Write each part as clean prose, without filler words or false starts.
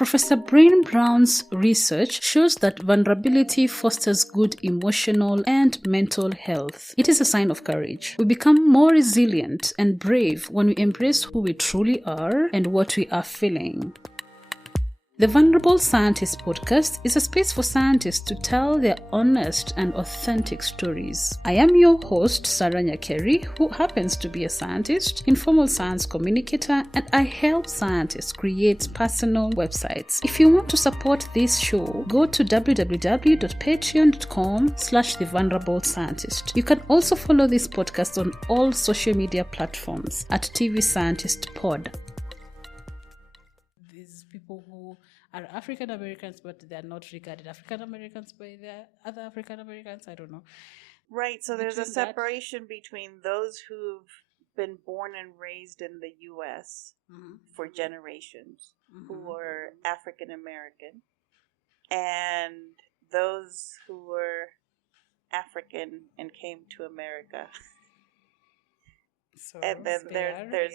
Professor Brain Brown's research shows that vulnerability fosters good emotional and mental health. It is a sign of courage. We become more resilient and brave when we embrace who we truly are and what we are feeling. The Vulnerable Scientist podcast is a space for scientists to tell their honest and authentic stories. I am your host, Sarah Nyakeri, who happens to be a scientist, informal science communicator, and I help scientists create personal websites. If you want to support this show, go to www.patreon.com/thevulnerable-scientist. You can also follow this podcast on all social media platforms at TV Scientist Pod. These people who are African Americans, but they're not regarded African Americans by the other African Americans. I don't know. Right, so there's a separation between those who've been born and raised in the U.S. For generations, who are African American, and those who were African and came to America. So and then there's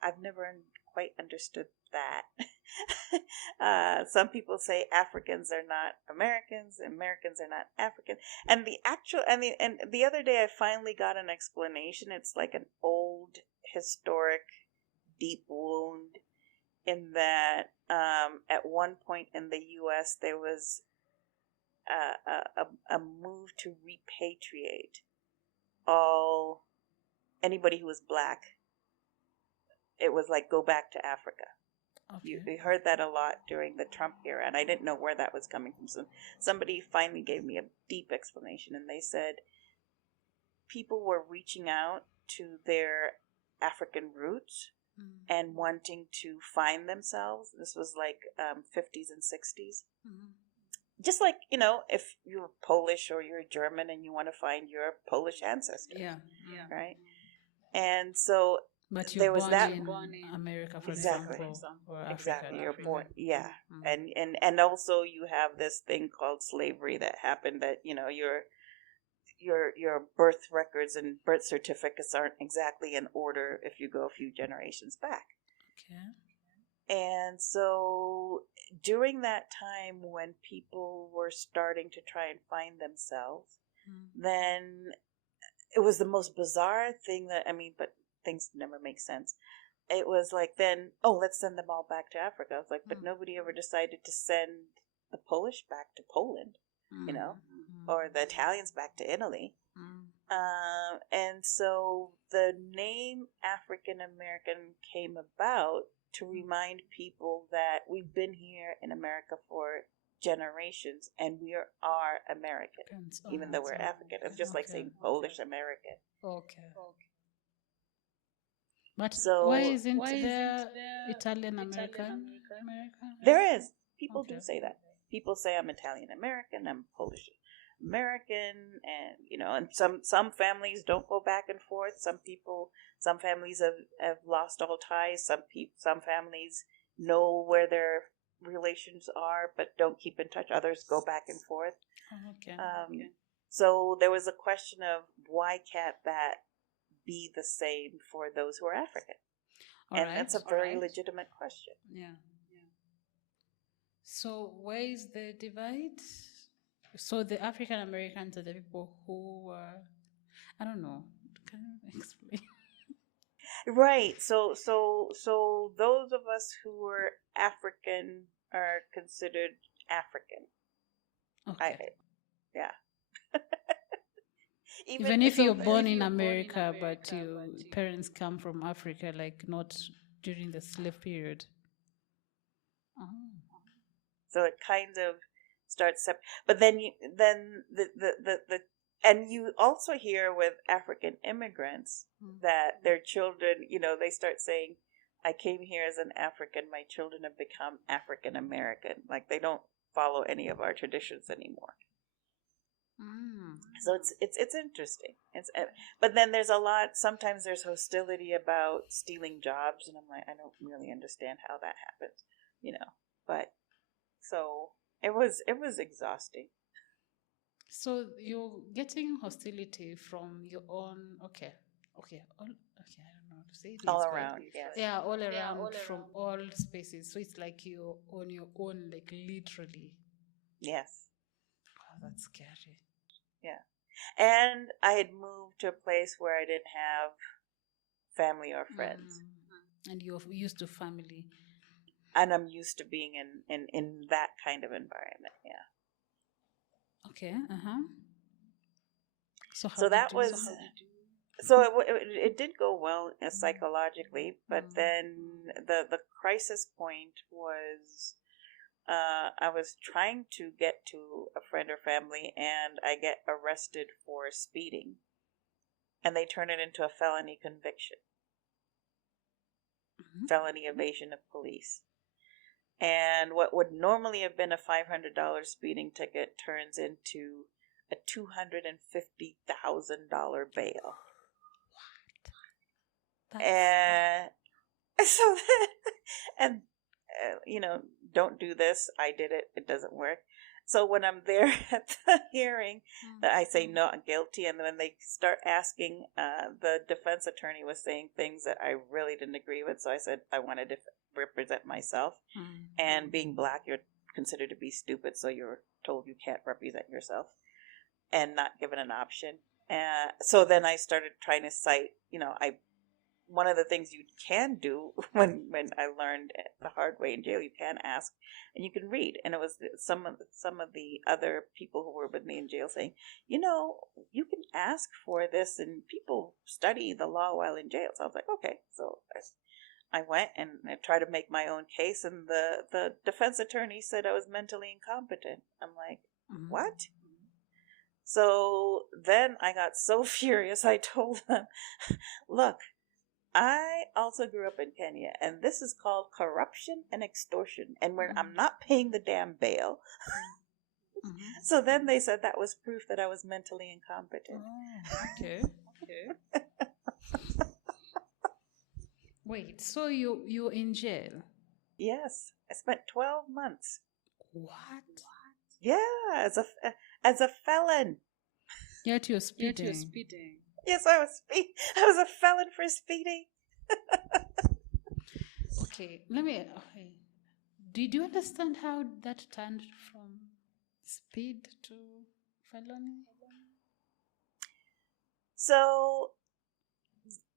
I've never quite understood that. Some people say Africans are not Americans, Americans are not African. And the other day I finally got an explanation. It's like an old historic deep wound in that at one point in the U.S. there was a move to repatriate anybody who was black. It was like, go back to Africa. Okay. You heard that a lot during the Trump era, and I didn't know where that was coming from. So somebody finally gave me a deep explanation, and they said people were reaching out to their African roots and wanting to find themselves. This was like 50s and 60s. Just like, if you're Polish or you're German and you want to find your Polish ancestor. Yeah. Right? And so... But you're born in America, for example. Or exactly. You're born, yeah. And also you have this thing called slavery that happened that, your birth records and birth certificates aren't exactly in order if you go a few generations back. Okay. And so during that time when people were starting to try and find themselves, then it was the most bizarre thing but things never make sense. It was like, then, let's send them all back to Africa. I was like, but nobody ever decided to send the Polish back to Poland, or the Italians back to Italy. And so the name African American came about to remind people that we've been here in America for generations and we are American, even though we're African. It's just like saying Polish American. Okay. But why isn't there Italian American? There is. People do say that. People say I'm Italian American, I'm Polish American, and and some families don't go back and forth. Some families have lost all ties. Some families know where their relations are but don't keep in touch. Others go back and forth. So there was a question of why can't that be the same for those who are African? That's a very legitimate question. Yeah. So where is the divide? So the African Americans are the people who I don't know. Can you explain? Right. So those of us who are African are considered African. Okay. Yeah. Even if you're born in America, but your parents come from Africa, like not during the slave period. So it kind of starts but then and you also hear with African immigrants that their children, they start saying, I came here as an African, my children have become African American. Like they don't follow any of our traditions anymore. So it's interesting. But then there's sometimes there's hostility about stealing jobs, and I'm like, I don't really understand how that happens, but so it was exhausting. So you're getting hostility from your own, okay, I don't know. to say this. All around, yes. Yeah, all around from all spaces. So it's like you're on your own, like literally. Yes. Oh, that's scary. Yeah. And I had moved to a place where I didn't have family or friends. And you're used to family. And I'm used to being in that kind of environment, yeah. Okay, uh-huh. So that was... So it did go well psychologically, but then the crisis point was... I was trying to get to a friend or family, and I get arrested for speeding, and they turn it into a felony conviction. Felony evasion of police. And what would normally have been a $500 speeding ticket turns into a $250,000 bail. What? And so then, don't do this. I did it. It doesn't work. So when I'm there at the hearing, I say not guilty, and when they start asking, the defense attorney was saying things that I really didn't agree with. So I said I wanted to represent myself, and being Black, you're considered to be stupid, so you're told you can't represent yourself, and not given an option. So then I started trying to cite, one of the things you can do when I learned the hard way in jail, you can ask and you can read. And it was some of the other people who were with me in jail saying, you can ask for this, and people study the law while in jail. So I was like, okay. So I went and I tried to make my own case, and the defense attorney said I was mentally incompetent. I'm like, what? So then I got so furious, I told them, look, I also grew up in Kenya, and this is called corruption and extortion, and when I'm not paying the damn bail. So then they said that was proof that I was mentally incompetent. Okay. Wait, so you're in jail? Yes, I spent 12 months. What? Yeah, as a felon. Yet you're speeding. Yes, I was a felon for speeding. Okay, Did you understand how that turned from speed to felony? So,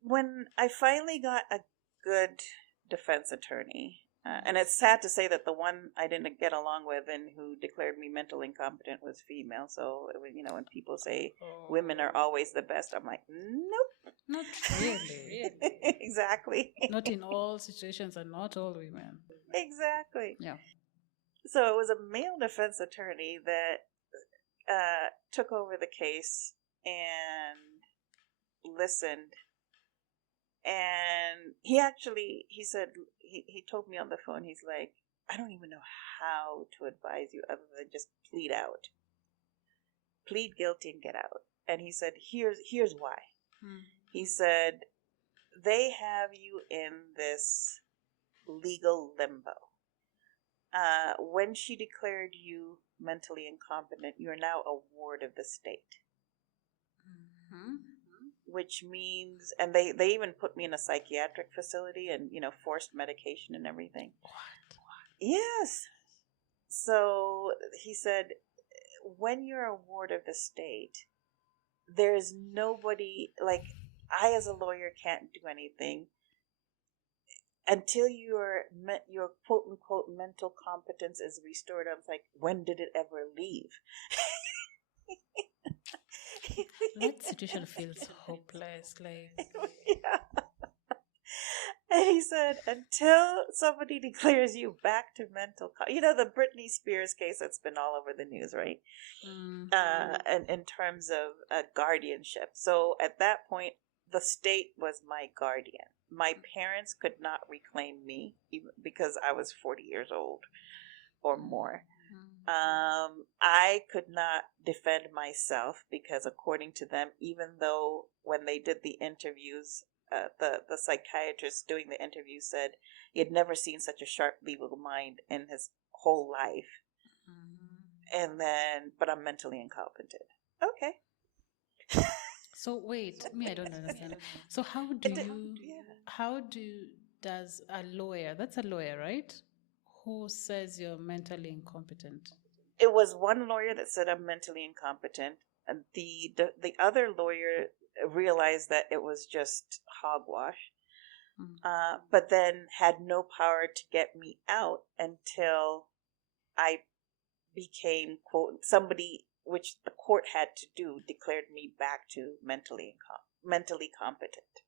when I finally got a good defense attorney, and it's sad to say that the one I didn't get along with and who declared me mentally incompetent was female. So, when people say women are always the best, I'm like, nope. Not really. Exactly. Not in all situations and not all women. Exactly. Yeah. So it was a male defense attorney that took over the case and listened. And he said, he told me on the phone, he's like, I don't even know how to advise you other than just plead out. Plead guilty and get out. And he said, here's why. He said, they have you in this legal limbo. When she declared you mentally incompetent, you're now a ward of the state. Which means, and they even put me in a psychiatric facility and, forced medication and everything. What? Yes. So he said, when you're a ward of the state, there's nobody, like, I as a lawyer can't do anything until your quote unquote mental competence is restored. I was like, when did it ever leave? That situation feels hopeless. Yeah. And he said, until somebody declares you back to mental, the Britney Spears case that's been all over the news, right? And in terms of guardianship. So at that point, the state was my guardian. My parents could not reclaim me even because I was 40 years old or more. I could not defend myself because, according to them, even though when they did the interviews, the psychiatrist doing the interview said he had never seen such a sharp legal mind in his whole life. But I'm mentally incompetent. Okay. So wait, I don't understand. So does a lawyer, that's a lawyer, right? Who says you're mentally incompetent? It was one lawyer that said I'm mentally incompetent, and the other lawyer realized that it was just hogwash, but then had no power to get me out until I became, quote, somebody, which the court had to do, declared me back to mentally competent.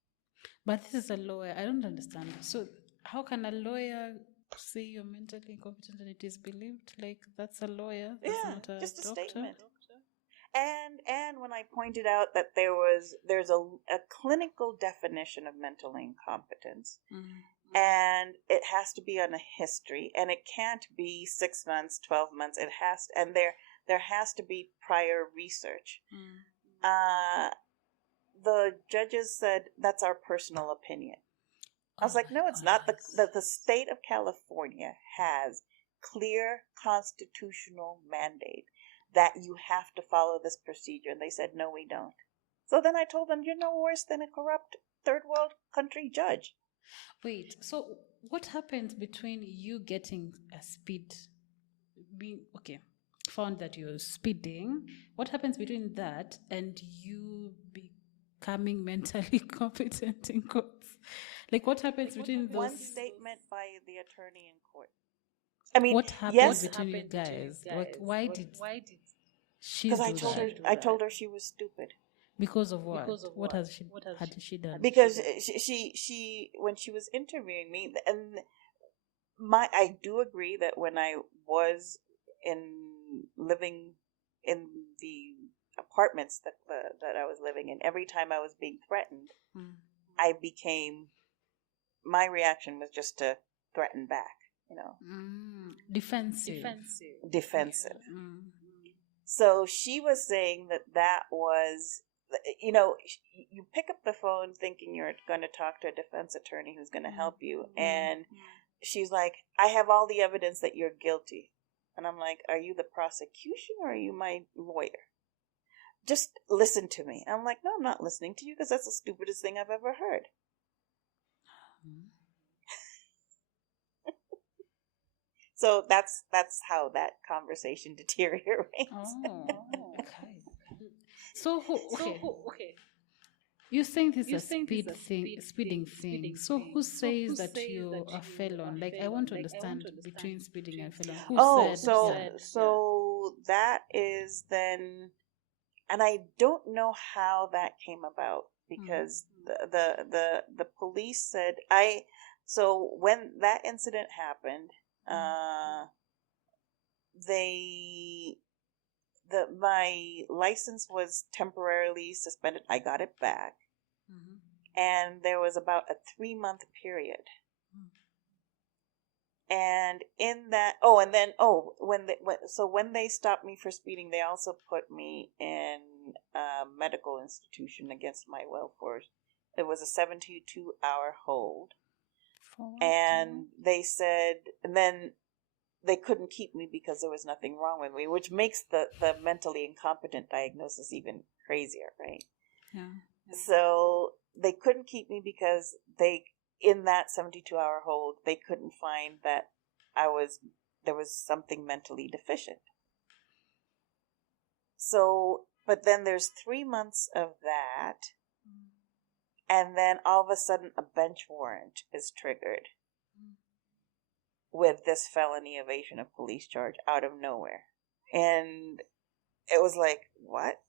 But this is a lawyer. I don't understand. So how can a lawyer say you're mentally incompetent and it is believed? Like, that's a lawyer. That's not a just a doctor. Statement. And when I pointed out that there's a clinical definition of mental incompetence, and it has to be on a history, and it can't be 6 months, 12 months. It has, and there has to be prior research. The judges said that's our personal opinion. I was like, no, it's not. The state of California has clear constitutional mandate that you have to follow this procedure. And they said, no, we don't. So then I told them, you're no worse than a corrupt third world country judge. Wait, so what happens between you getting a found that you're speeding? What happens between that and you becoming mentally competent in courts? Like, what happens between those? One statement by the attorney in court. I mean, what happened between you guys? Why did she? Because I told her she was stupid. Because of what? What had she done? Because she when she was interviewing me, and I do agree that when I was living in the apartments that I was living in, every time I was being threatened, my reaction was just to threaten back, defensive. So she was saying that was, you pick up the phone thinking you're going to talk to a defense attorney who's going to help you, and she's like, I have all the evidence that you're guilty. And I'm like, are you the prosecution or are you my lawyer? Just listen to me. I'm like, no, I'm not listening to you because that's the stupidest thing I've ever heard. So that's how that conversation deteriorates. Oh, okay. So, okay. You think this is a speeding thing. So who says that you're a felon? Like, I want to understand between speeding and felon. Who said? So that is then, and I don't know how that came about because the police said so when that incident happened, my license was temporarily suspended. I got it back. And there was about a 3-month period. And in that, when they stopped me for speeding, they also put me in a medical institution against my will force. It was a 72-hour hold. And they said, and then they couldn't keep me because there was nothing wrong with me, which makes the mentally incompetent diagnosis even crazier, right? Yeah. So they couldn't keep me because in that 72-hour hold, they couldn't find that there was something mentally deficient. So, but then there's 3 months of that, and then all of a sudden a bench warrant is triggered with this felony evasion of police charge out of nowhere. And it was like, what?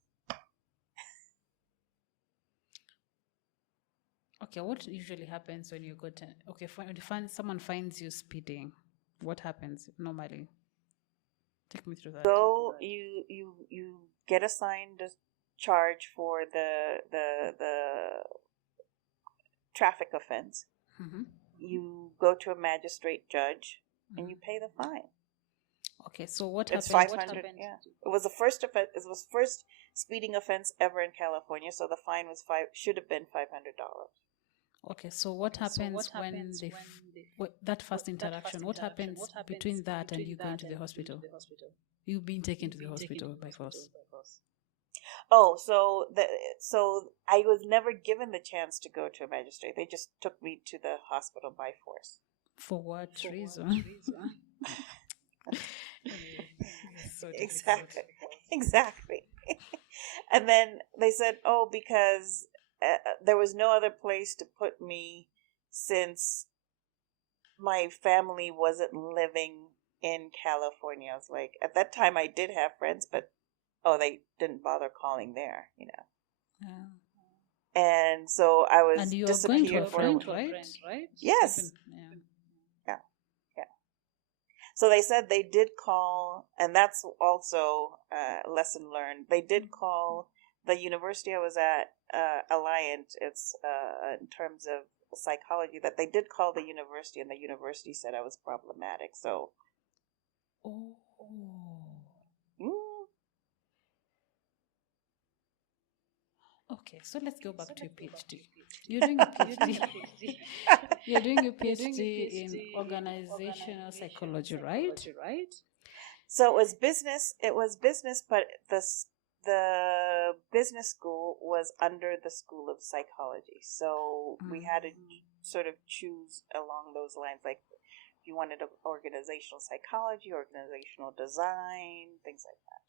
Okay, what usually happens when you go to... Okay, when someone finds you speeding, what happens normally? Take me through that. So you get assigned a charge for the traffic offense. You go to a magistrate judge and you pay the fine. Okay, so what happened? It's 500. Yeah, it was the first offense. It was first speeding offense ever in California. So the fine was should have been $500. Okay, so what happens when that first interaction? What happens between that and you going to the hospital? You've been taken to the hospital by force. Oh, so I was never given the chance to go to a magistrate. They just took me to the hospital by force. For what reason? So exactly. And then they said, "Oh, because there was no other place to put me since my family wasn't living in California." I was like, at that time, I did have friends, but they didn't bother calling there, Yeah. And so I was and you are disappeared going to a friend, for right? Yes. Yeah. So they said they did call, and that's also a lesson learned. They did call the university I was at, Alliant. It's in terms of psychology, that they did call the university, and the university said I was problematic. So, Okay, so let's go back to your PhD. You're doing a PhD. You're doing a PhD in organizational psychology, right? So it was business. It was business, but the business school was under the School of Psychology. So we had to sort of choose along those lines, like if you wanted organizational psychology, organizational design, things like that.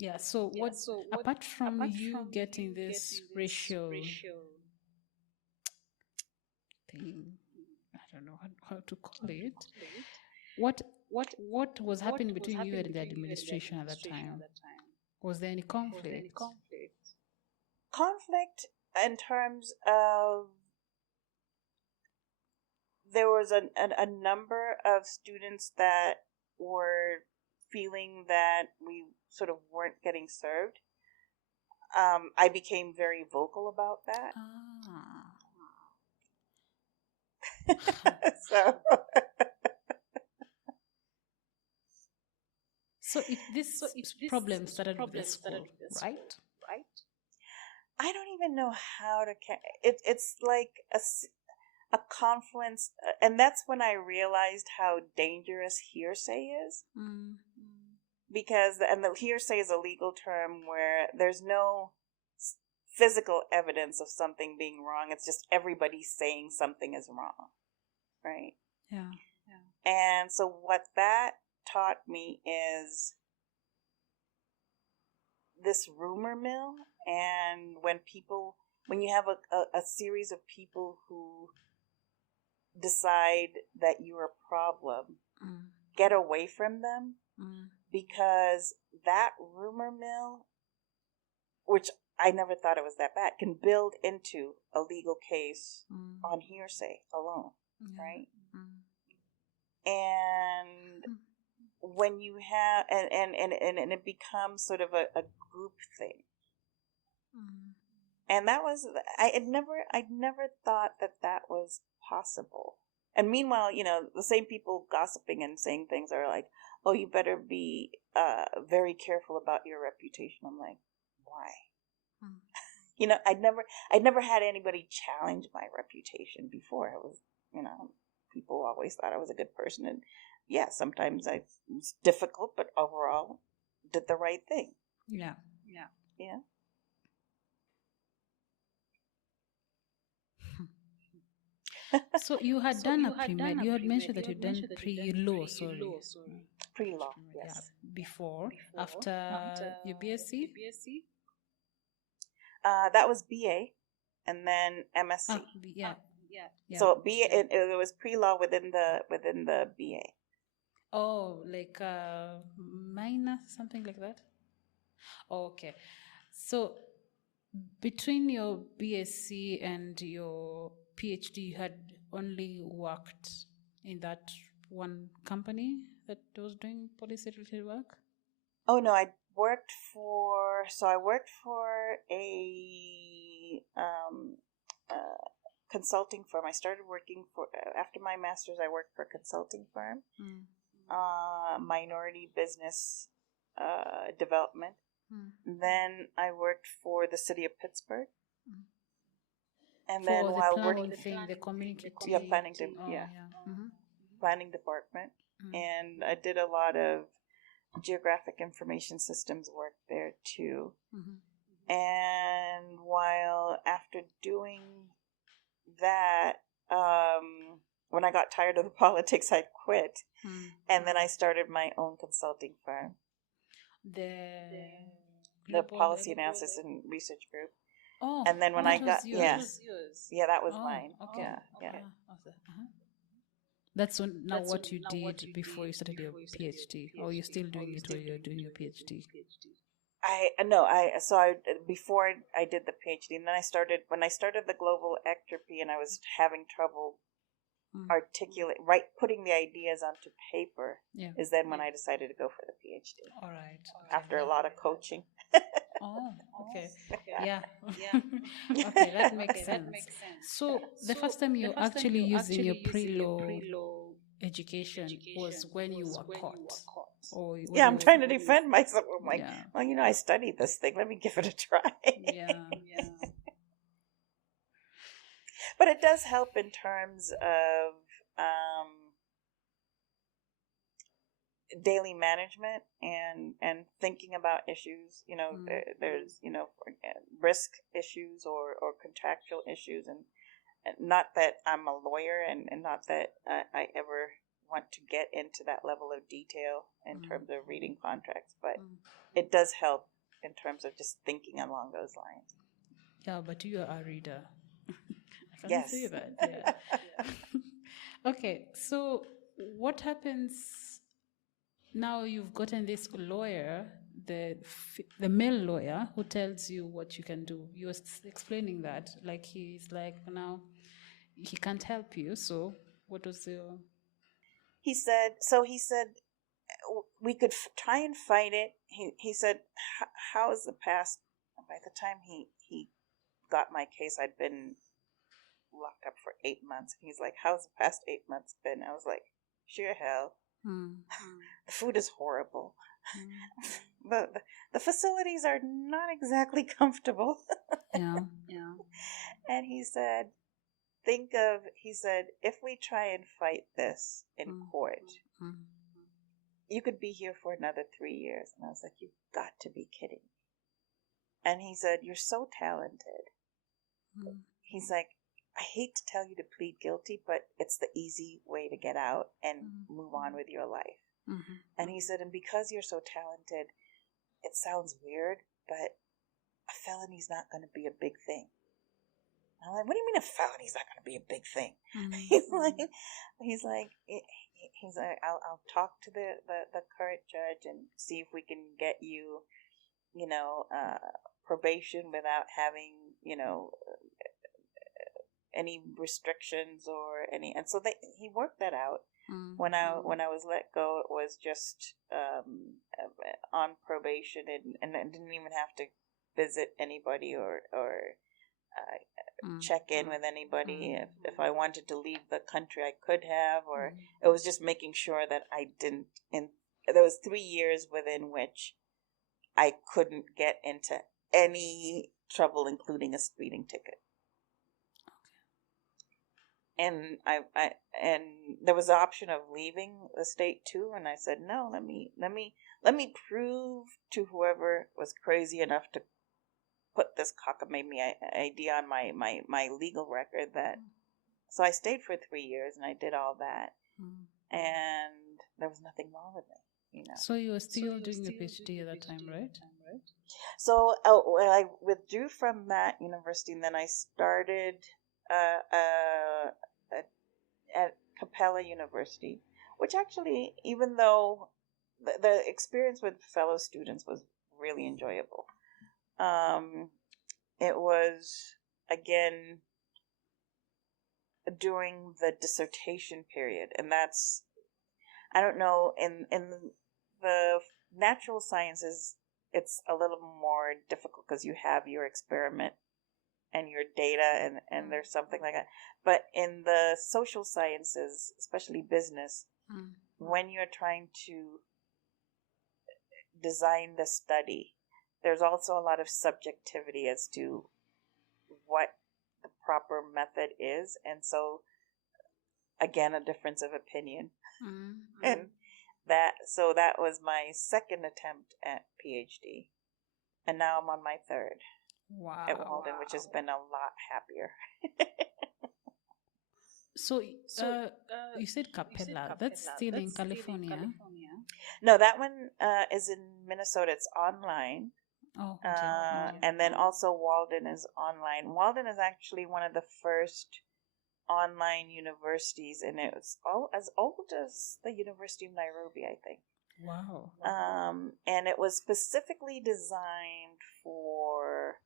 Yeah. So what? Apart from you getting this ratio thing, I don't know how to call it. What was happening between you and the administration at that time? Was there any conflict? Conflict in terms of there was a number of students that were feeling that we sort of weren't getting served. I became very vocal about that. So this problem started with the school, right? I don't even know how to. It's like a confluence, and that's when I realized how dangerous hearsay is. Because the hearsay is a legal term where there's no physical evidence of something being wrong. It's just everybody saying something is wrong, right? Yeah. And so what that taught me is this rumor mill, and when you have a series of people who decide that you're a problem, get away from them, because that rumor mill, which I never thought it was that bad, can build into a legal case on hearsay alone, right? And when you have and it becomes sort of a group thing. And that was I'd never thought that was possible. And meanwhile, the same people gossiping and saying things are like, "Oh, you better be very careful about your reputation." I'm like, why? I'd never had anybody challenge my reputation before. It was, people always thought I was a good person, and yeah, sometimes it was difficult, but overall, did the right thing. Yeah. So you had done a pre-med. You had mentioned that you'd done pre-law, Pre-law, yes. Yeah, before, after your BSc? That was BA, and then MSc. Yeah. So BA, it was pre-law within the BA. Oh, like minor, something like that? Oh, okay. So between your BSc and your PhD, you had only worked in that one company that was doing policy-related work? Oh no, I worked for a consulting firm. I started working after my master's. I worked for a consulting firm, minority business development. Then I worked for the city of Pittsburgh. And for then the while planning working, thing, the community, planning department, and I did a lot of geographic information systems work there too. And while after doing that, when I got tired of the politics, I quit. And then I started my own consulting firm. The Policy Analysis and Research Group. Oh, and then when I got yours? yeah, that was mine. Okay. Yeah. That's what you did before you started your PhD, or you're still doing it while you're doing your PhD? Before I did the PhD, and then when I started the global ectropy, and I was having trouble putting the ideas onto paper, is then when I decided to go for the PhD. All right. After a lot of coaching. Oh, okay. Yeah. Okay, that makes sense. So the first time you actually using your pre-law education was when you were caught? Yeah, I'm trying to defend myself. I'm like, well, I studied this thing. Let me give it a try. Yeah. But it does help in terms of daily management and thinking about issues. There's risk issues or contractual issues, and not that I'm a lawyer, and not that I ever want to get into that level of detail in terms of reading contracts, but it does help in terms of just thinking along those lines. Yeah, but you are a reader. I can see that. Yeah. Okay, so what happens now? You've gotten this lawyer, the male lawyer, who tells you what you can do. You were explaining that, like he's like, now he can't help you. So what was your? He said we could try and fight it. He said, how is the past? By the time he got my case, I'd been locked up for 8 months. He's like, how's the past 8 months been? I was like, sheer hell. The food is horrible. The facilities are not exactly comfortable. Yeah. And he said, if we try and fight this in court, you could be here for another 3 years. And I was like, you've got to be kidding me. And he said, you're so talented. He's like, I hate to tell you to plead guilty, but it's the easy way to get out and move on with your life. And he said, and because you're so talented, it sounds weird, but a felony's not going to be a big thing. I'm like, what do you mean a felony's not going to be a big thing? He's like, I'll talk to the current judge and see if we can get you, probation without having, any restrictions or any. And so he worked that out. When I was let go, it was just on probation, and I didn't even have to visit anybody or check in with anybody. If I wanted to leave the country, I could have, or it was just making sure that I didn't. And there was 3 years within which I couldn't get into any trouble, including a speeding ticket. And and there was the option of leaving the state too, and I said no. Let me prove to whoever was crazy enough to put this cockamamie idea on my legal record that. So I stayed for 3 years, and I did all that, and there was nothing wrong with me. So you were still doing your PhD at that time, right? So when I withdrew from that university, and then I started at Capella University, which actually, even though the experience with fellow students was really enjoyable, it was, again, during the dissertation period, and that's, I don't know, in the natural sciences, it's a little more difficult because you have your experiment and your data, and there's something like that. But in the social sciences, especially business, when you're trying to design the study, there's also a lot of subjectivity as to what the proper method is. And so, again, a difference of opinion. And that was my second attempt at PhD. And now I'm on my third. at Walden, which has been a lot happier. So, you said Capella. That's still in California. No, that one is in Minnesota. It's online. Oh, okay. And then also Walden is online. Walden is actually one of the first online universities, and it was as old as the University of Nairobi, I think. Wow. And it was specifically designed for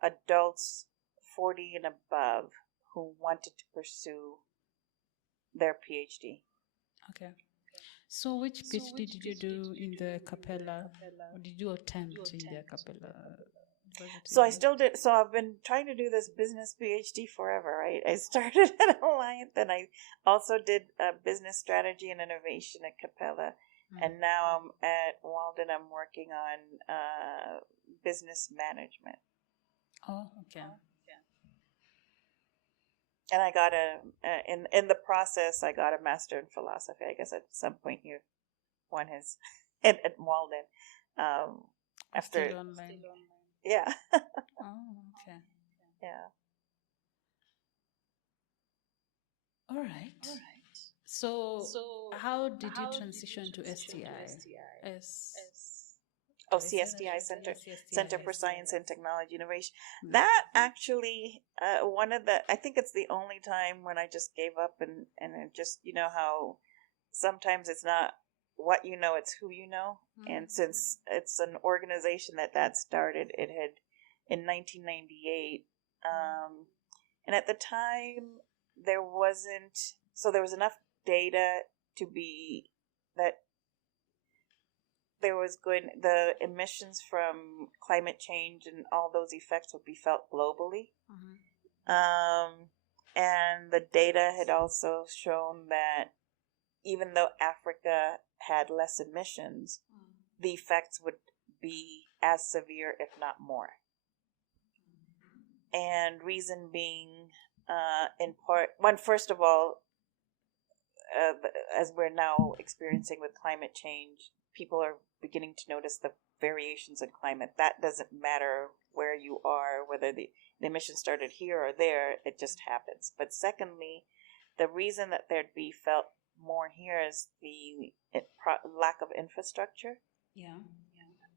adults 40 and above who wanted to pursue their PhD. Okay. So which PhD did you do in the Capella? Or did you attempt in the Capella? So I still did. So I've been trying to do this business PhD forever, right? I started at Alliant, then I also did business strategy and innovation at Capella. And now I'm at Walden. I'm working on business management. Oh, okay. And I got in the process, I got a master in philosophy. I guess at some point one has at Walden. After still online. Yeah. Oh, okay. Yeah. All right. So how did you transition to STI? CSTI Center for Science and Technology Innovation. That actually, I think it's the only time when I just gave up and it just, you know how sometimes it's not what you know, it's who you know. And since it's an organization that started, it had in 1998. And at the time there was enough data to be that the emissions from climate change and all those effects would be felt globally. And the data had also shown that even though Africa had less emissions, the effects would be as severe, if not more. And reason being, in part, first of all, as we're now experiencing with climate change, people are beginning to notice the variations in climate. That doesn't matter where you are, whether the emissions started here or there, it just happens. But secondly, the reason that there'd be felt more here is the lack of infrastructure. Yeah.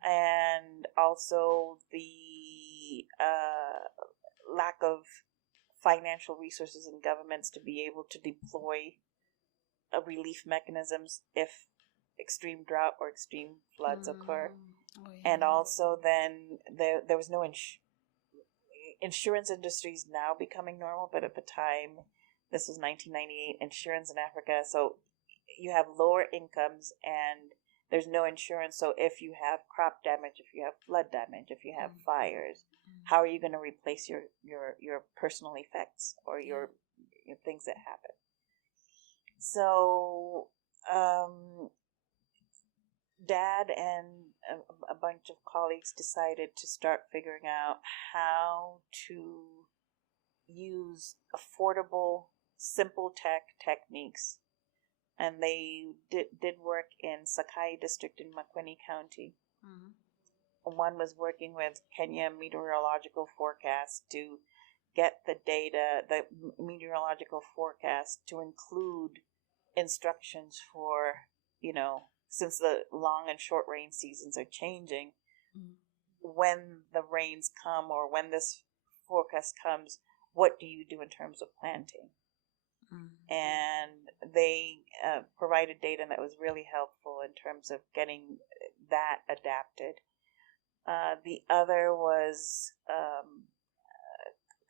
And also the lack of financial resources in governments to be able to deploy relief mechanisms if extreme drought or extreme floods occur. And also then there was no insurance industry is now becoming normal, but at the time, this was 1998, insurance in Africa, so you have lower incomes and there's no insurance. So if you have crop damage, if you have flood damage, if you have fires, how are you going to replace your personal effects or your things that happen? So Dad and a bunch of colleagues decided to start figuring out how to use affordable, simple techniques. And they did work in Sakai District in Makwini County. One was working with Kenya Meteorological Forecast to get the data, the meteorological forecast, to include instructions for, since the long and short rain seasons are changing, when the rains come or when this forecast comes, what do you do in terms of planting? And they provided data that was really helpful in terms of getting that adapted. The other was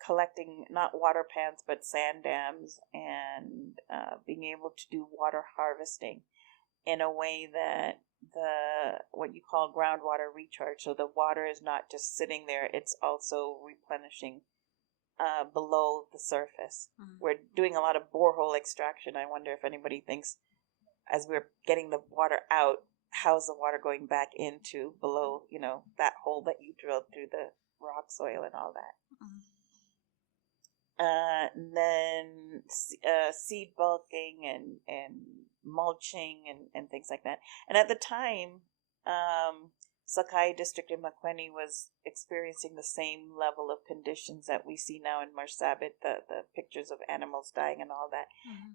collecting not water pans but sand dams and being able to do water harvesting in a way that what you call groundwater recharge. So the water is not just sitting there, it's also replenishing below the surface. We're doing a lot of borehole extraction. I wonder if anybody thinks, as we're getting the water out, how's the water going back into below, that hole that you drilled through the rock soil and all that. And then seed bulking and mulching and things like that. And at the time, Sakai district in Makweni was experiencing the same level of conditions that we see now in Marsabit, the pictures of animals dying and all that.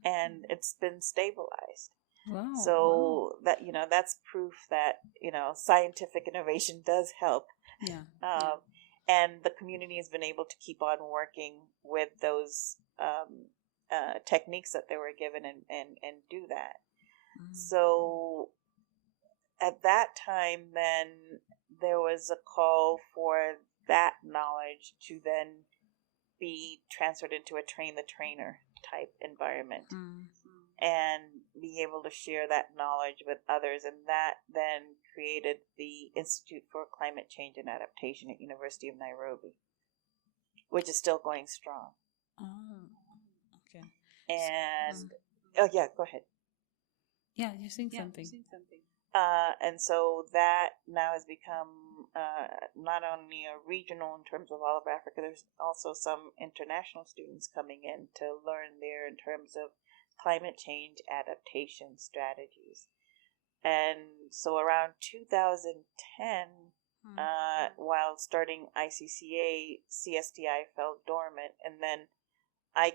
And it's been stabilized. Wow. So that, that's proof that, scientific innovation does help. Yeah. And the community has been able to keep on working with those techniques that they were given and do that. So at that time, then there was a call for that knowledge to then be transferred into a train the trainer type environment and be able to share that knowledge with others. And that then created the Institute for Climate Change and Adaptation at University of Nairobi, which is still going strong. Oh, okay. And, yeah, go ahead. Yeah, you're saying something. And so that now has become not only a regional in terms of all of Africa, there's also some international students coming in to learn there in terms of climate change adaptation strategies. And so around 2010, while starting ICCA, CSDI fell dormant. And then I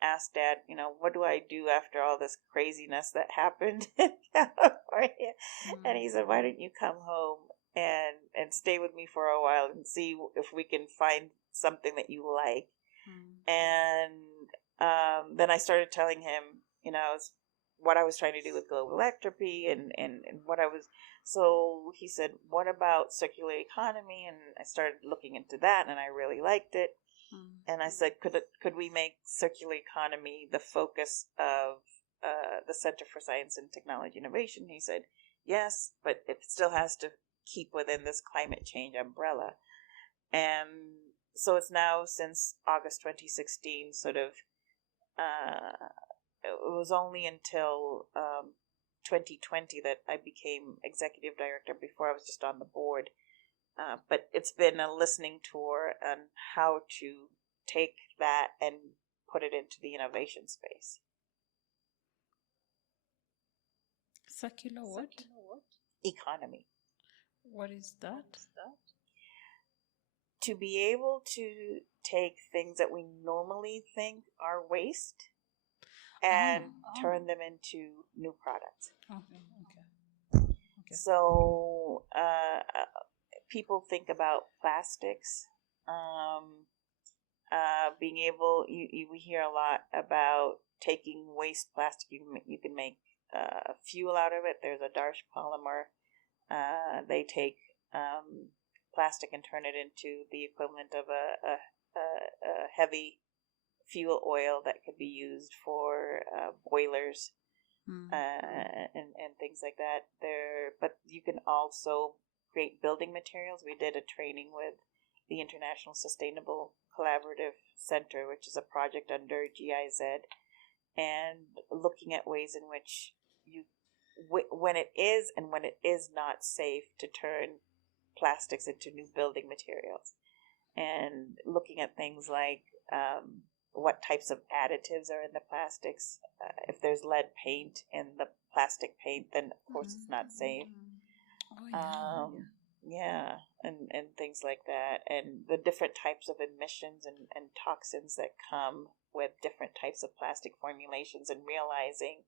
asked Dad, what do I do after all this craziness that happened in California? And he said, why don't you come home and stay with me for a while and see if we can find something that you like. And then I started telling him, what I was trying to do with global entropy and what I was. So he said, what about circular economy? And I started looking into that, and I really liked it. And I said, could we make circular economy the focus of the Center for Science and Technology Innovation? He said, yes, but it still has to keep within this climate change umbrella. And so it's now since August 2016, sort of, it was only until 2020 that I became executive director. Before I was just on the board. But it's been a listening tour on how to take that and put it into the innovation space. Circular what? Economy. What is that? To be able to take things that we normally think are waste and turn them into new products. Okay. So people think about plastics. Being able, we hear a lot about taking waste plastic. You can make fuel out of it. There's a Darsh polymer. They take plastic and turn it into the equivalent of a heavy fuel oil that could be used for boilers and things like that. But you can also create building materials. We did a training with the International Sustainable Collaborative Center, which is a project under GIZ, and looking at ways in which when it is and when it is not safe to turn plastics into new building materials, and looking at things like what types of additives are in the plastics. If there's lead paint in the plastic paint, then of course it's not safe. And things like that, and the different types of emissions and toxins that come with different types of plastic formulations, and realizing,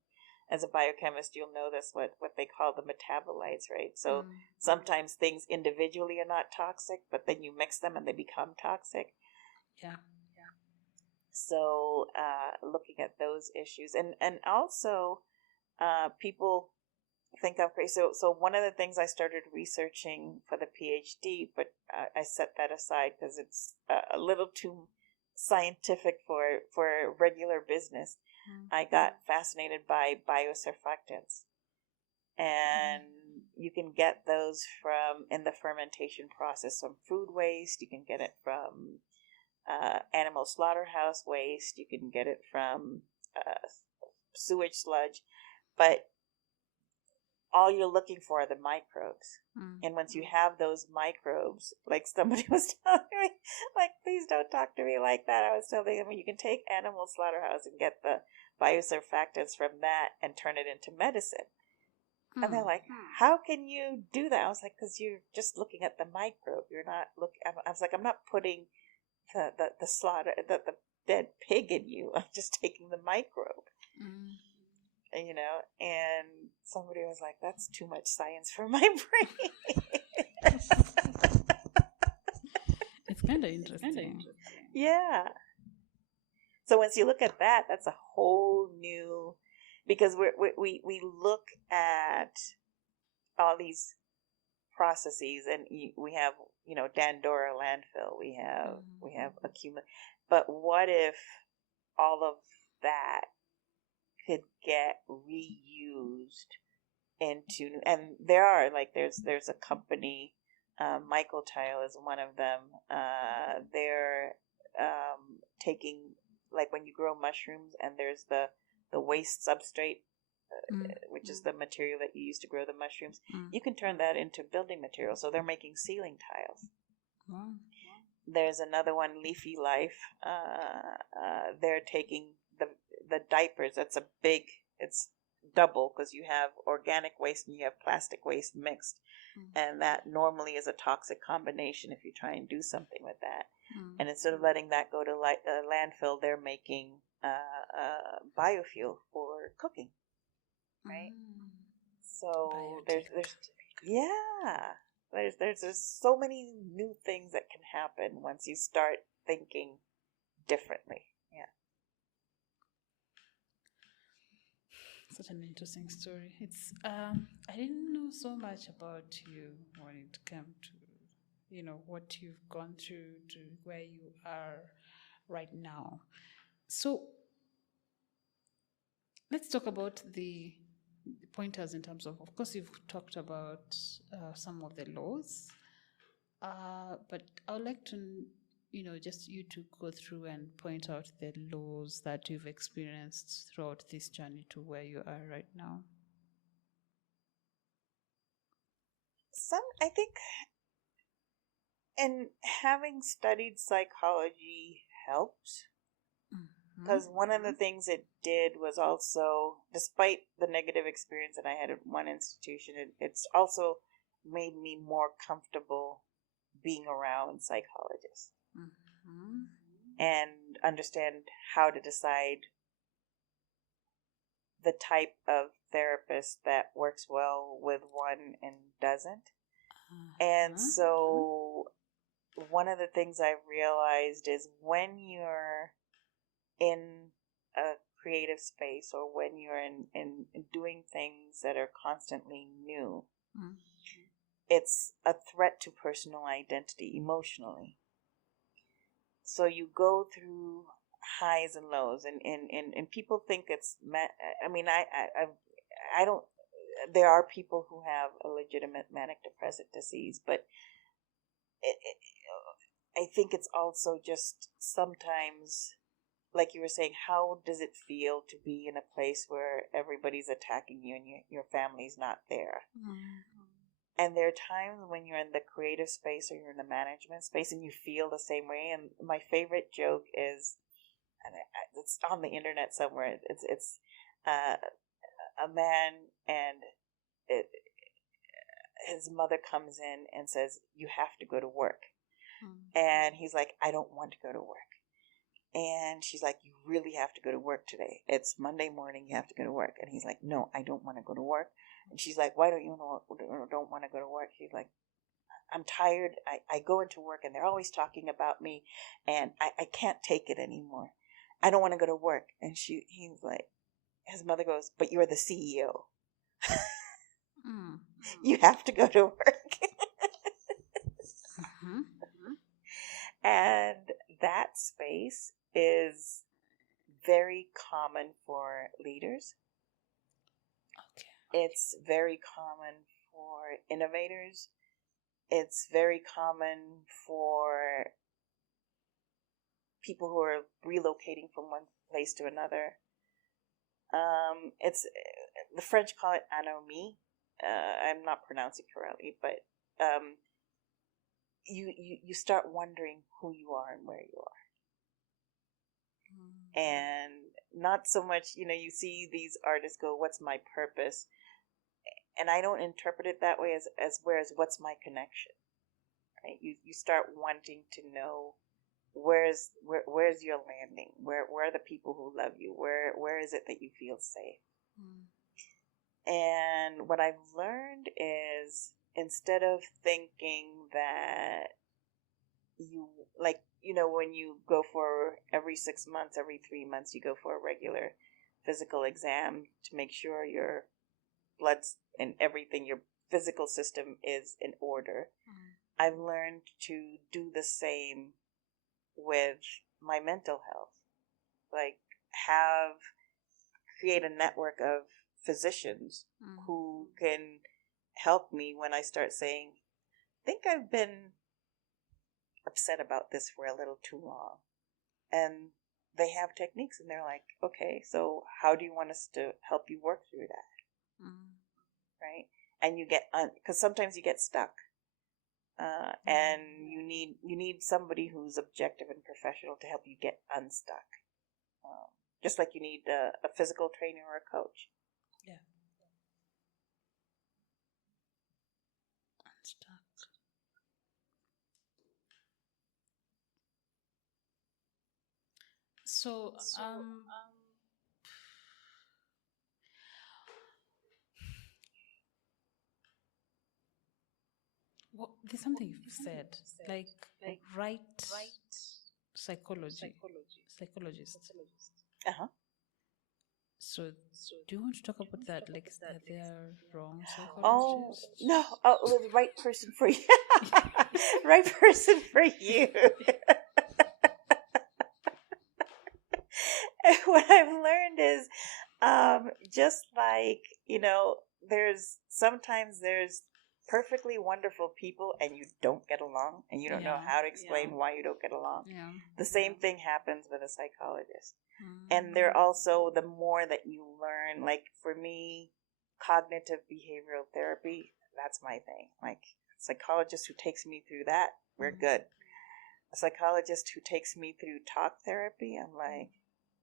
as a biochemist, you'll know this, what they call the metabolites, right? So sometimes things individually are not toxic, but then you mix them and they become toxic. Yeah. So looking at those issues, and also people think I'm crazy. So one of the things I started researching for the PhD, but I set that aside because it's a little too scientific for regular business. I got fascinated by biosurfactants, and you can get those from in the fermentation process from food waste. You can get it from animal slaughterhouse waste. You can get it from sewage sludge, but all you're looking for are the microbes. And once you have those microbes, like somebody was telling me, like, please don't talk to me like that. I was telling them, you can take animal slaughterhouse and get the biosurfactants from that and turn it into medicine. And they're like, how can you do that? I was like, because you're just looking at the microbe. You're not looking. I was like, I'm not putting the slaughter, the dead pig in you. I'm just taking the microbe. And, and somebody was like, that's too much science for my brain. It's kind of interesting. Yeah. So once you look at that, that's a whole new, because we look at all these processes, and we have Dandora landfill, we have accumulate, but what if all of that could get reused into, and there's a company, Michael Tile is one of them. They're taking, like, when you grow mushrooms and there's the waste substrate, which is the material that you use to grow the mushrooms, you can turn that into building material. So they're making ceiling tiles. Wow. There's another one, Leafy Life. They're taking the diapers. It's double, because you have organic waste and you have plastic waste mixed. And that normally is a toxic combination if you try and do something with that. And instead of letting that go to landfill, they're making biofuel for cooking. Right? So there's just so many new things that can happen once you start thinking differently. Yeah. Such an interesting story. It's I didn't know so much about you when it came to what you've gone through to where you are right now. So let's talk about the pointers in terms of course, you've talked about some of the laws, but I would like to, just you to go through and point out the laws that you've experienced throughout this journey to where you are right now. I think, and having studied psychology helped. Because one of the things it did was also, despite the negative experience that I had at one institution, it's also made me more comfortable being around psychologists and understand how to decide the type of therapist that works well with one and doesn't. And so one of the things I realized is when you're in a creative space, or when you're in doing things that are constantly new, it's a threat to personal identity emotionally. So you go through highs and lows, and people think it's, I don't, there are people who have a legitimate manic depressive disease, but I think it's also just sometimes, like you were saying, how does it feel to be in a place where everybody's attacking you and your family's not there? And there are times when you're in the creative space or you're in the management space and you feel the same way. And my favorite joke is, and it's on the internet somewhere, it's a man, and his mother comes in and says, you have to go to work. And he's like, I don't want to go to work. And she's like, you really have to go to work today. It's Monday morning. You have to go to work. And he's like, no, I don't want to go to work. And she's like, why don't you don't want to go to work? He's like, I'm tired. I go into work and they're always talking about me, and I can't take it anymore. I don't want to go to work. And he's like, his mother goes, but you're the CEO. You have to go to work. And that space is very common for leaders. Okay. It's very common for innovators. It's very common for people who are relocating from one place to another. It's, the French call it anomie. I'm not pronouncing correctly, but you start wondering who you are and where you are. And not so much, you see these artists go, what's my purpose? and I don't interpret it that way as whereas what's my connection, right? You start wanting to know where's your landing, where are the people who love you, where is it that you feel safe. And what I've learned is, instead of thinking that you, like, when you go for every 6 months, every 3 months, you go for a regular physical exam to make sure your blood's and everything, your physical system is in order. I've learned to do the same with my mental health. Like, create a network of physicians who can help me when I start saying, I think I've been upset about this for a little too long. And they have techniques, and they're like, okay, so how do you want us to help you work through that? Right? And you get, because sometimes you get stuck. And you need somebody who's objective and professional to help you get unstuck. Just like you need a physical trainer or a coach. Yeah. Unstuck. So, there's something you've said, like right psychologist. So, do you want to talk about that? Like, that they are wrong psychologists? Oh, no. Oh, the right person for you. Right person for you. What I've learned is, just like, sometimes there's perfectly wonderful people and you don't get along and you don't know how to explain why you don't get along. The same thing happens with a psychologist. And they're also, the more that you learn, like for me, cognitive behavioral therapy, that's my thing. Like, a psychologist who takes me through that, we're good. A psychologist who takes me through talk therapy, I'm like,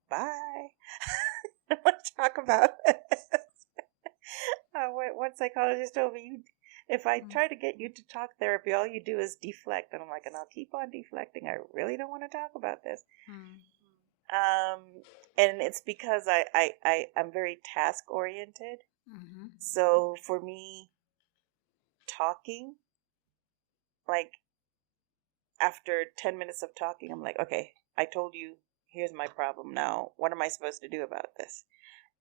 bye. I don't want to talk about it. One psychologist told me, if I try to get you to talk therapy, all you do is deflect. And I'm like, and I'll keep on deflecting. I really don't want to talk about this. And it's because I'm very task oriented. So for me, talking, like, after 10 minutes of talking, I'm like, okay, I told you, here's my problem. Now, what am I supposed to do about this?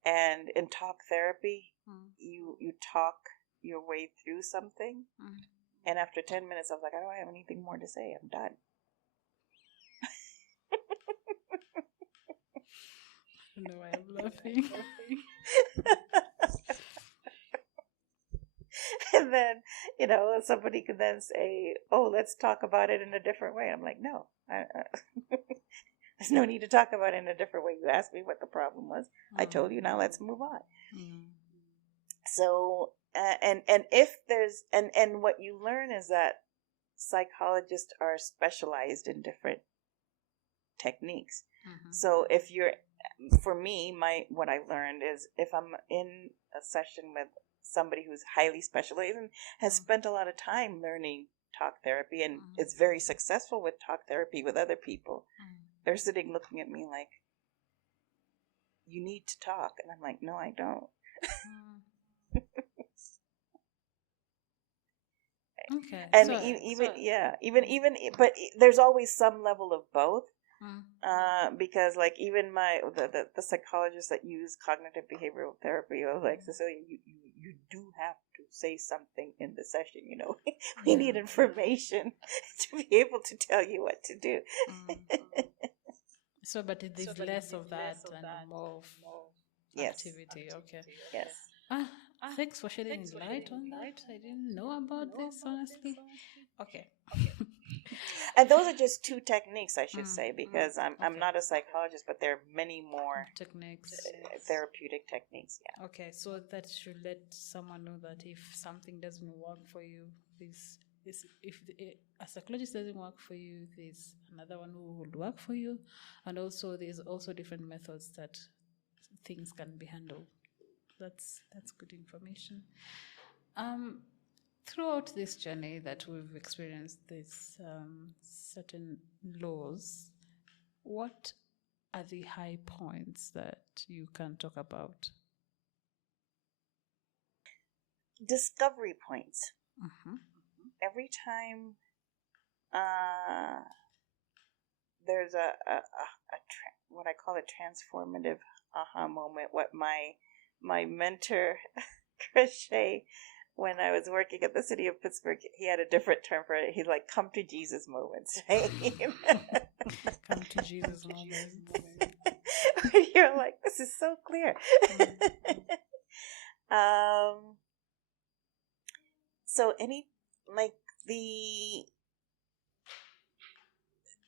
And in talk therapy, you talk your way through something. And after 10 minutes, I was like, I don't have anything more to say. I'm done. I don't know why I'm laughing. And then, somebody could then say, oh, let's talk about it in a different way. I'm like, no, there's no need to talk about it in a different way. You asked me what the problem was. I told you, now let's move on. So, and if there's, and what you learn is that psychologists are specialized in different techniques. So if you're, for me, what I learned is, if I'm in a session with somebody who's highly specialized and has spent a lot of time learning talk therapy and is very successful with talk therapy with other people, they're sitting looking at me like, you need to talk. And I'm like, no, I don't. Okay. And but there's always some level of both. Because like even the psychologists that use cognitive behavioral therapy are like, Cecilia, you do have to say something in the session, we need information to be able to tell you what to do. So, but there's less of that and more of activity. Okay. Yes. Thanks for shedding light on that. I didn't know about this, honestly. Okay. And those are just two techniques, I should say, because I'm not a psychologist, but there are many more techniques, therapeutic techniques. Yeah. Okay, so that should let someone know that if something doesn't work for you, if a psychologist doesn't work for you, there's another one who would work for you, and also there's also different methods that things can be handled. That's good information. Throughout this journey that we've experienced these certain laws, what are the high points that you can talk about? Discovery points. Every time there's a what I call a transformative aha moment, what my mentor Crochet, when I was working at the city of Pittsburgh, he had a different term for it. He's like, come to Jesus moments, right? Come to Jesus moments. You're like, this is so clear. So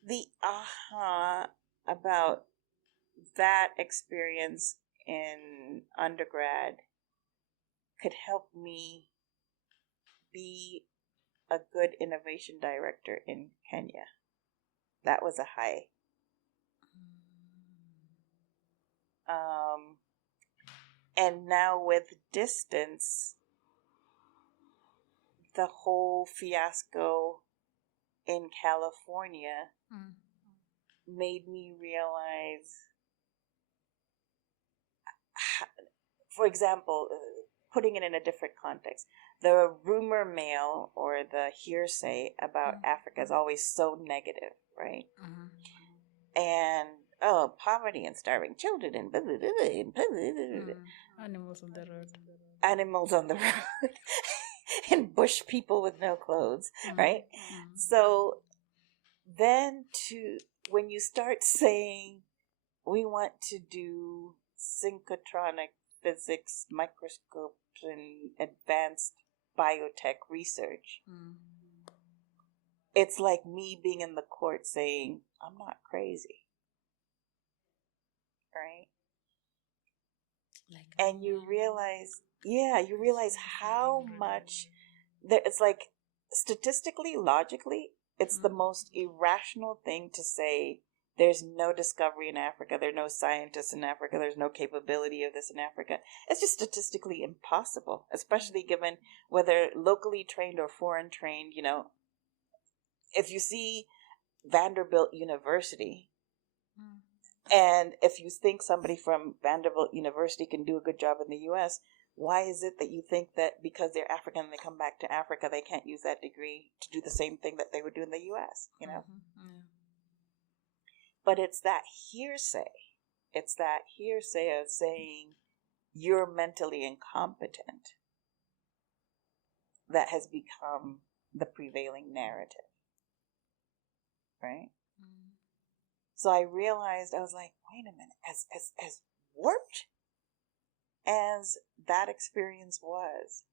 the aha about that experience in undergrad could help me be a good innovation director in Kenya. That was a high. And now with distance, the whole fiasco in California made me realize, for example, putting it in a different context, the rumor mill or the hearsay about Africa is always so negative, right? And poverty and starving children and animals on the road. Animals on the road. And bush people with no clothes, right? So then when you start saying we want to do synchrotronic physics, microscopes, and advanced biotech research, it's like me being in the court saying, I'm not crazy. Right? And you realize how much it's like statistically, logically, it's the most irrational thing to say there's no discovery in Africa, there are no scientists in Africa, there's no capability of this in Africa. It's just statistically impossible, especially given whether locally trained or foreign trained. If you see Vanderbilt University, and if you think somebody from Vanderbilt University can do a good job in the U.S., why is it that you think that because they're African and they come back to Africa, they can't use that degree to do the same thing that they would do in the U.S., But it's that hearsay. It's that hearsay of saying you're mentally incompetent that has become the prevailing narrative. Right? So I realized, I was like, wait a minute, as warped as that experience was,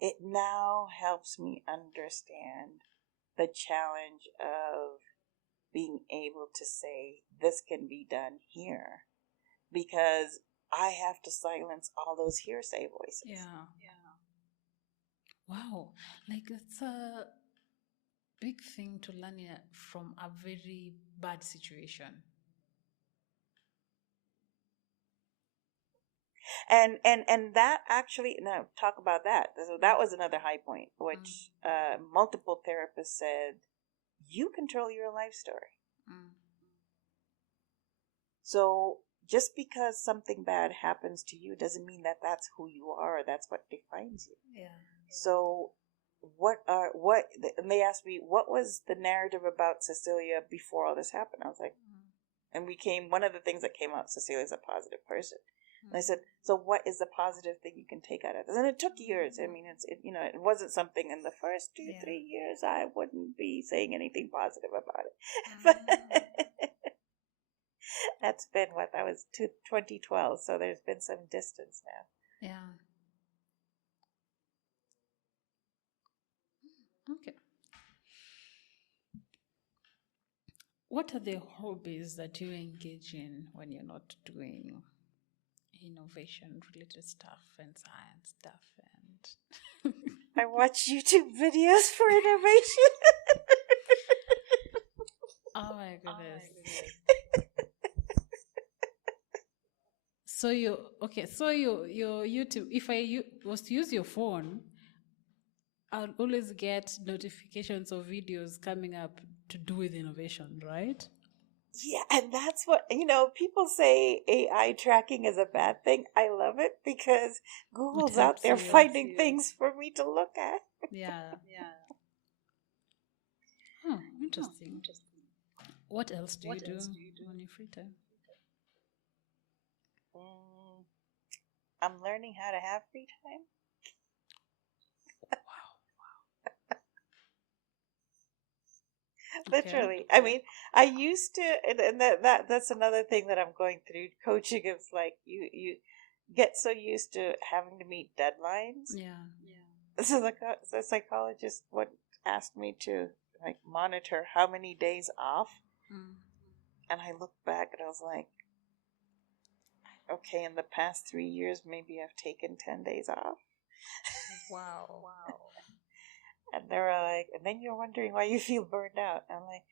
it now helps me understand the challenge of being able to say, this can be done here. Because I have to silence all those hearsay voices. Yeah. Wow. Like, it's a big thing to learn from a very bad situation. And that actually, now talk about that. So that was another high point, which multiple therapists said, you control your life story. So just because something bad happens to you doesn't mean that that's who you are or that's what defines you. Yeah. So and they asked me, what was the narrative about Cecilia before all this happened? I was like, and one of the things that came out, Cecilia's a positive person. And I said, so what is the positive thing you can take out of this? And it took years. I mean, it wasn't something in the first 2-3 years I wouldn't be saying anything positive about it. But that's been that was 2012. So there's been some distance now. Yeah. Okay. What are the hobbies that you engage in when you're not doing innovation-related stuff and science stuff? And I watch YouTube videos for innovation. Oh my goodness. So your YouTube. If I was to use your phone, I'll always get notifications of videos coming up to do with innovation, right? Yeah, and that's what, people say AI tracking is a bad thing. I love it because Google's out there finding things for me to look at. Yeah. Oh, interesting. What else do you do on your free time? I'm learning how to have free time. Literally. I mean, I used to, and that's another thing that I'm going through coaching. Is like you get so used to having to meet deadlines. Yeah. So the psychologist asked me to like monitor how many days off, and I looked back and I was like, okay, in the past 3 years, maybe I've taken 10 days off. Wow. And they were like, and then you're wondering why you feel burned out. And I'm like,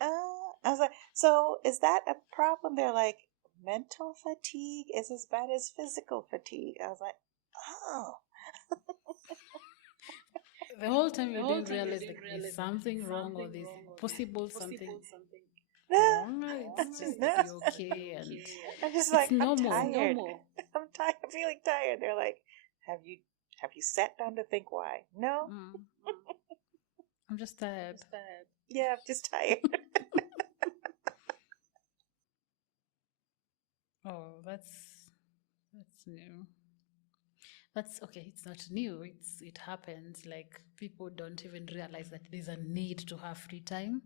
I was like, so is that a problem? They're like, mental fatigue is as bad as physical fatigue. I was like, oh. The whole time you didn't realize that there's something wrong or there's possible something wrong. It's just that you're okay, and I'm just like, I'm tired. I'm tired. I'm feeling tired. They're like, have you sat down to think why? No. I'm just tired. Yeah, I'm just tired. Oh, that's new. That's okay. It's not new. It happens. Like people don't even realize that there's a need to have free time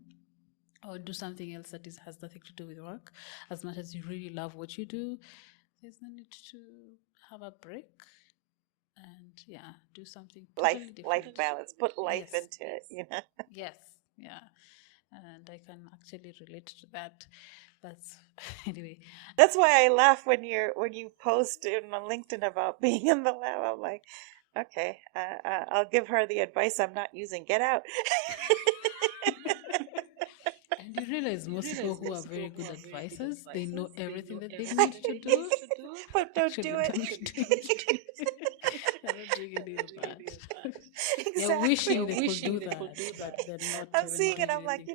or do something else that has nothing to do with work. As much as you really love what you do, there's no need to have a break and do something totally different. Life balance. Put life into it. Yes. Yeah. And I can actually relate to that. That's anyway. That's why I laugh when you post on LinkedIn about being in the lab. I'm like, okay, I'll give her the advice I'm not using. Get out. And you realize most people who are very good advisors, they know everything that they need to do, but don't do it. They're not doing any of that. Exactly. They're wishing they could do that, but they're not. I'm seeing it. I'm like,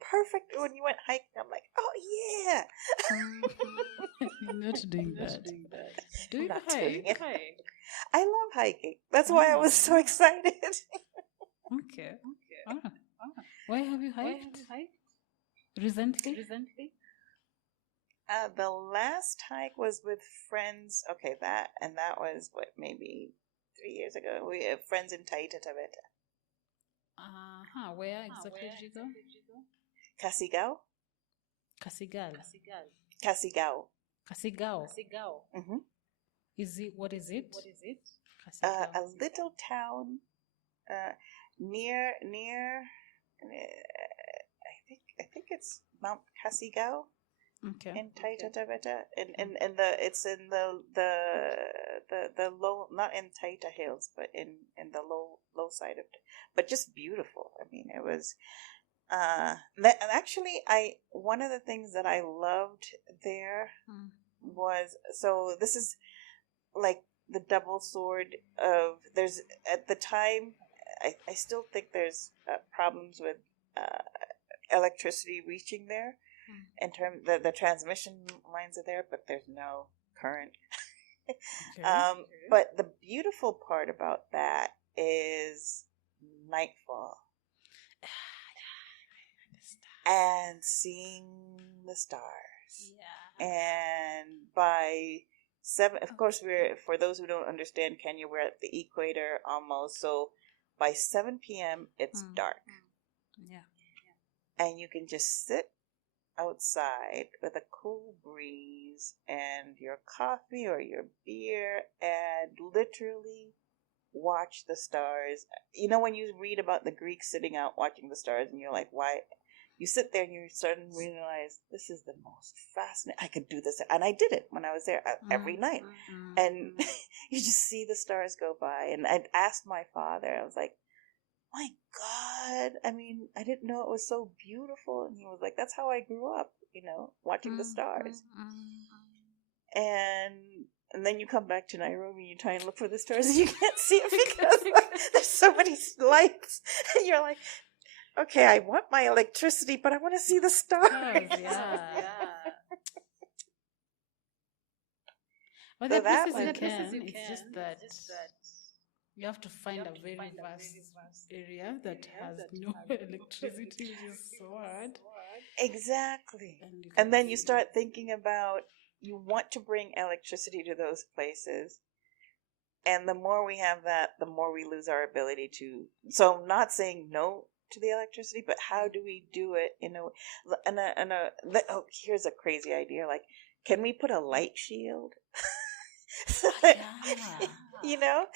perfect. When you went hiking, I'm like, oh yeah. You're not doing that. Do you hike? I love hiking. That's why I was so excited. Okay. Why have you hiked? Recently? The last hike was with friends. Okay, that was maybe 3 years ago. We have friends in Untitled Chapter. Where exactly did you go? Casigao. Mm-hmm. What is it? A little town near I think it's Mount Casigao. Okay. In Taita Tabeta, and it's in the low, not in Taita Hills, but in the low side of it, but just beautiful. I mean, it was actually one of the things that I loved there was, so this is like the double sword of, there's at the time I still think there's problems with electricity reaching there. In terms, the transmission lines are there, but there's no current. Okay. But the beautiful part about that is nightfall and seeing the stars. Yeah. And by 7, of course, for those who don't understand Kenya, we're at the equator almost. So by 7 p.m. it's dark. Yeah. And you can just sit outside with a cool breeze and your coffee or your beer and literally watch the stars. When you read about the Greeks sitting out watching the stars and you're like, why? You sit there and you suddenly realize this is the most fascinating. I could do this. And I did it when I was there every night. And you just see the stars go by. And I'd asked my father, I was like, my God, I mean, I didn't know it was so beautiful. And he was like, that's how I grew up, watching the stars. And then you come back to Nairobi and you try and look for the stars and you can't see it because there's so many lights. And you're like, okay, I want my electricity, but I want to see the stars. Yeah. But So that that places you one- can. It's just that you have to find a very vast area that has no electricity, which is so hard. Exactly. And And then you start thinking about, you want to bring electricity to those places. And the more we have that, the more we lose our ability to. So I'm not saying no to the electricity, but how do we do it here's a crazy idea. Like, can we put a light shield? You know,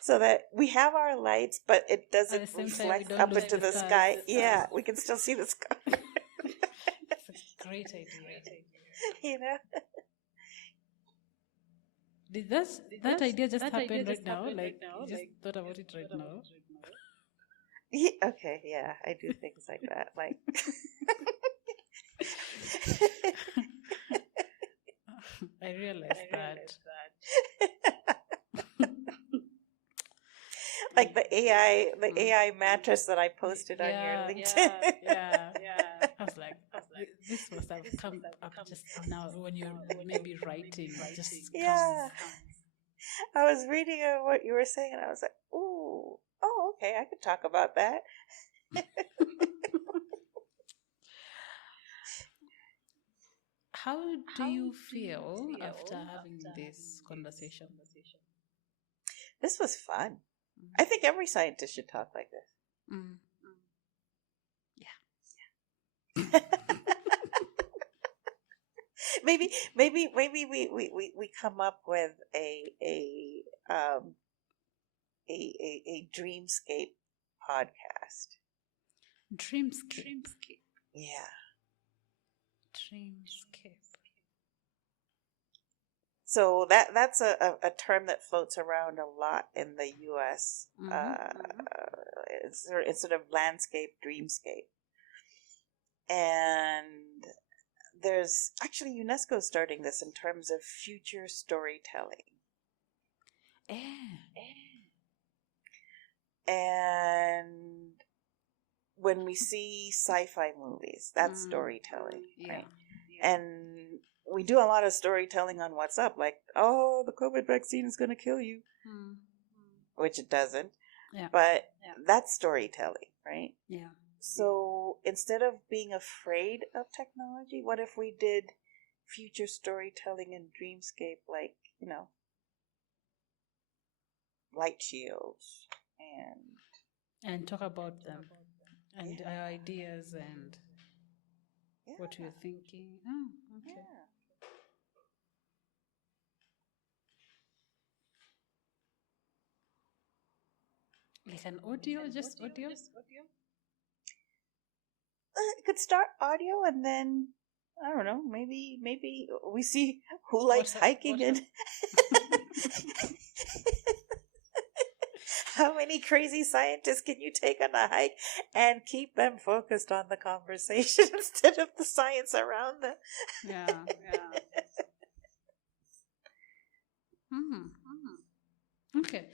so that we have our lights, but it doesn't reflect up into the sky. Yeah, we can still see the sky. It's a great idea. You know, did that idea just happen right now? Like, you just thought about it right now? yeah, okay, yeah, I do things like that. Like, I realized that. Like the AI mattress that I posted on your LinkedIn. Yeah. I was like, this must have come up just now when you're maybe writing. Just Yeah. I was reading what you were saying, and I was like, ooh, oh, okay, I could talk about that. How do you feel after having this conversation? This was fun. I think every scientist should talk like this. Yeah. maybe we come up with a dreamscape podcast. Dreamscape. Yeah. Dreamscape. So that's a term that floats around a lot in the U.S. It's sort of landscape, dreamscape. And there's actually UNESCO starting this in terms of future storytelling. And when we see sci-fi movies, that's storytelling, right? And we do a lot of storytelling on what's up, like, oh, the COVID vaccine is going to kill you, which it doesn't. Yeah. But that's storytelling, right? Yeah. So instead of being afraid of technology, what if we did future storytelling and dreamscape, like, you know, light shields and talk about them and our ideas and what we're thinking. Oh, okay. Yeah. Like an audio, just audio? It could start audio, and then I don't know, maybe we see who likes hiking and how many crazy scientists can you take on a hike and keep them focused on the conversation instead of the science around them. Yeah. Okay.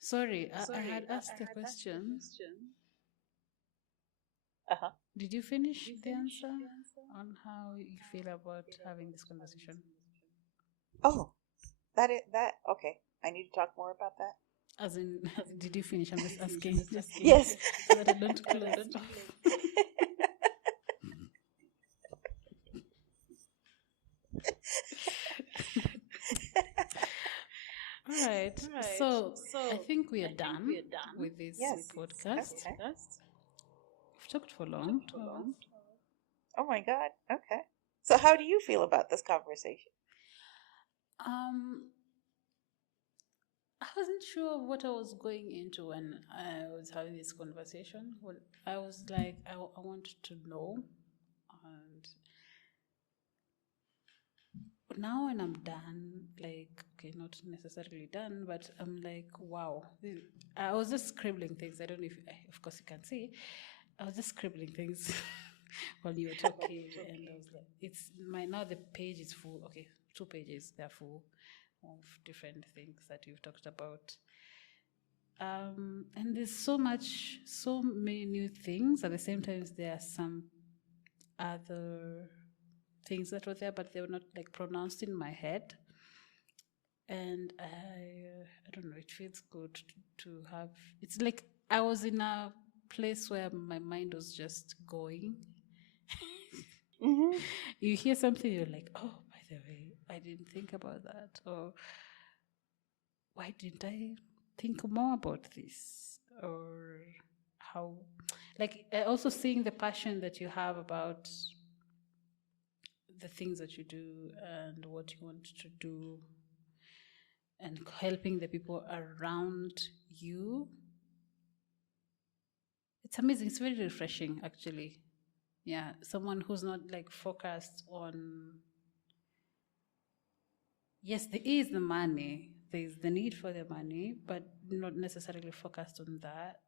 Sorry, I had asked a question. Did you finish the answer on how you feel about having this conversation? Oh, that okay. I need to talk more about that. As in, did you finish? I'm just asking. Yes. So that I don't close off. All right. So I think we are done with this podcast. Okay. We've talked for long. 2 hours. Oh my God. Okay. So how do you feel about this conversation? I wasn't sure what I was going into when I was having this conversation. Well, I was like, I wanted to know. And now when I'm done, like, okay, not necessarily done, but I'm like, wow. I was just scribbling things. I don't know if, of course, you can see. I was just scribbling things while you were talking, and I was like, it's now the page is full. Okay, 2 pages, they're full of different things that you've talked about. And there's so many new things. At the same time, there are some other things that were there, but they were not like pronounced in my head. And I don't know, it feels good to have. It's like I was in a place where my mind was just going. Mm-hmm. You hear something, you're like, oh, by the way, I didn't think about that, or why didn't I think more about this, or how, like also seeing the passion that you have about the things that you do and what you want to do, and helping the people around you. It's amazing. It's very refreshing, actually. Yeah, someone who's not like focused on. Yes, there is the money. There is the need for the money, but not necessarily focused on that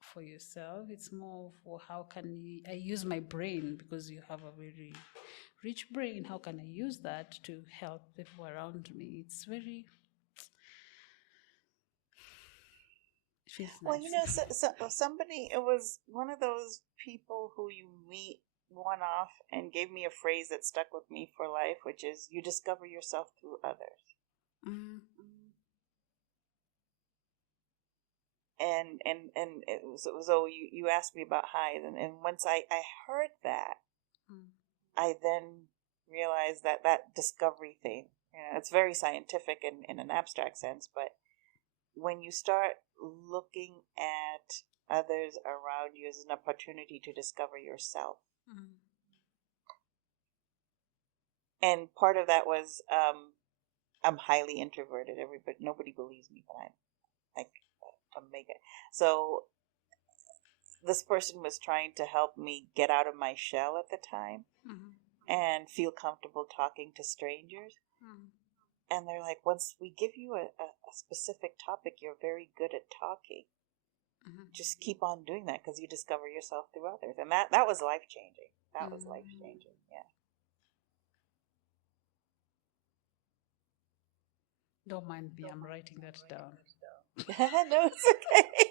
for yourself. It's more of, well, how can I use my brain, because you have a very rich brain. How can I use that to help people around me? It's very. It feels Well, nice. somebody, it was one of those people who you meet one off and gave me a phrase that stuck with me for life, which is, you discover yourself through others. Mm-hmm. And it was oh, you asked me about Hyde, and once I heard that, I then realized that discovery thing, it's very scientific in an abstract sense, but when you start looking at others around you as an opportunity to discover yourself. Mm-hmm. And part of that was, I'm highly introverted. Nobody believes me, but I'm like a mega. So this person was trying to help me get out of my shell at the time, and feel comfortable talking to strangers. And they're like, once we give you a specific topic, you're very good at talking. Just keep on doing that, because you discover yourself through others. And that was life-changing. That was life-changing, yeah. Don't mind me, I'm writing that down. No, it's okay.